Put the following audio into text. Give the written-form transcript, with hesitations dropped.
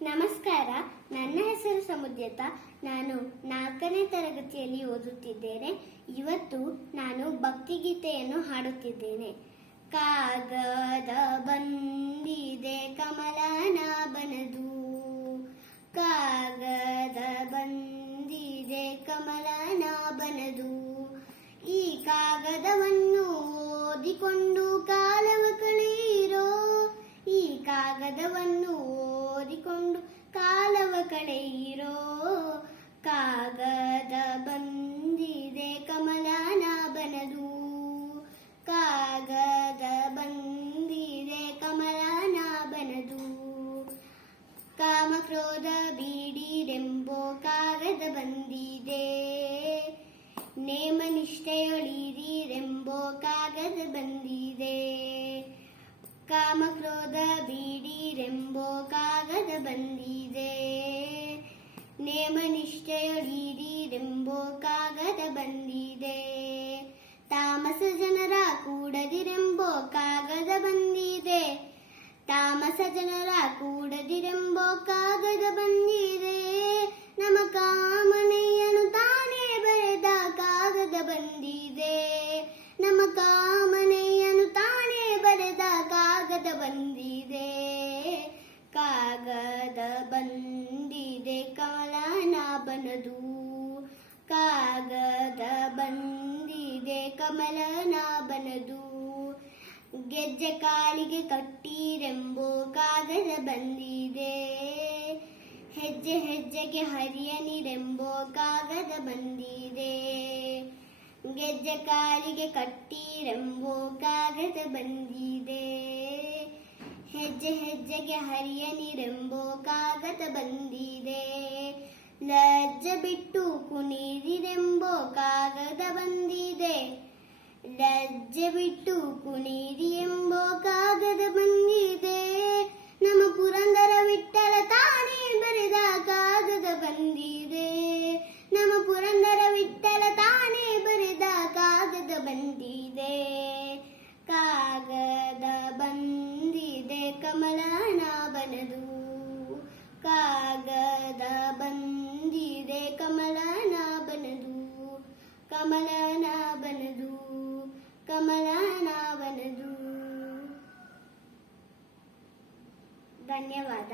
ನಮಸ್ಕಾರ. ನನ್ನ ಹೆಸರು ಸಮುದ್ಯತ. ನಾನು 4ನೇ ತರಗತಿಯಲ್ಲಿ ಓದುತ್ತಿದ್ದೇನೆ. ಇವತ್ತು ನಾನು ಭಕ್ತಿಗೀತೆಯನ್ನು ಹಾಡುತ್ತಿದ್ದೇನೆ. ಕಾಗದ ಬಂದಿದೆ ಕಮಲನಾಭನದು, ಕಾಗದ ಬಂದಿದೆ ಕಮಲನಾಭನದು. ಈ ಕಾಗದವನ್ನು ಓದಿಕೊಂಡು ಕಾಲವ ಕಳೆಯಿರೋ, ಈ ಕಾಗದವನ್ನು ಓದಿಕೊಂಡು ಕಾಲವ ಕಳೆಯಿರೋ. ಕಾಗದ ಬಂದಿದೆ ಕಮಲನಾಭನದು, ಕಾಗದ ಬಂದಿದೆ ಕಮಲನಾಭನದು. ಕಾಮಕ್ರೋಧ ಬೀಡಿರೆಂಬೋ ಕಾಗದ ಬಂದಿದೆ, ನೇಮ ನಿಷ್ಠೆಯೊಳಿರಿರೆಂಬೋ ಕಾಗದ ಬಂದಿದೆ. ಕಾಮಕ್ರೋಧ ಬೀಡಿರೆಂಬೋ ಕಾಗದ ಬಂದಿದೆ, ನೇಮ ನಿಷ್ಠೆಯೊಳಿರಿರೆಂಬೋ ಕಾಗದ ಬಂದಿದೆ. ತಾಮಸ ಜನರ ಕೂಡದಿರೆಂಬೋ ಕಾಗದ ಬಂದಿದೆ, ತಾಮಸ ಜನರ ಕೂಡದಿರೆಂಬೋ ಕಾಗದ ಬಂದಿದೆ. ನಮ್ಮ ಕಾಮನೆಯನ್ನು ತಾನೇ ಬರೆದ ಕಾಗದ ಬಂದಿದೆ, ನಮ್ಮ ಕಾಮನೆಯನ್ನು ತಾನೇ ಬರೆದ ಕಾಗದ ಬಂದಿದೆ. ಕಾಗದ ಬಂದಿದೆ ಕಮಲನಾಭನದು, ಕಾಗದ ಬಂದಿದೆ ಕಮಲನಾಭನದು. ಗೆಜ್ಜೆ ಕಾಲಿಗೆ ಕಟ್ಟಿರೆಂಬೋ ಕಾಗದ ಬಂದಿದೆ, ಹೆಜ್ಜೆ ಹೆಜ್ಜೆಗೆ ಹರಿಯನಿರೆಂಬೋ ಕಾಗದ ಬಂದಿದೆ. ಗೆಜ್ಜೆ ಕಾಲಿಗೆ ಕಟ್ಟಿರೆಂಬೋ ಕಾಗದ ಬಂದಿದೆ, ಹೆಜ್ಜೆ ಹೆಜ್ಜೆಗೆ ಹರಿಯನಿರೆಂಬೋ ಕಾಗದ ಬಂದಿದೆ. ಲಜ್ಜೆ ಬಿಟ್ಟು ಕುಣಿದಿರೆಂಬೋ ಕಾಗದ ಬಂದಿದೆ, ಲಜ್ಜೆ ಬಿಟ್ಟು ಕುಣಿರಿ ಎಂಬೋ ಕಾಗದ ಬಂದಿದೆ. ನಮ್ಮ ಪುರಂದರ ವಿಠ್ಠಲ ತಾನೇ ಬರೆದ ಕಾಗದ ಬಂದಿದೆ, ನಮ್ಮ ಪುರಂದರ ವಿಠ್ಠಲ ತಾನೇ ಬರೆದ ಕಾಗದ ಬಂದಿದೆ. ಕಾಗದ ಬಂದಿದೆ ಕಮಲನಾಭನದು, ಕಾಗದ ಬಂದಿದೆ ಕಮಲನಾಭನದು, ಕಮಲನಾಭನದು, ಕಮಲನಾಭನದು. ಧನ್ಯವಾದ.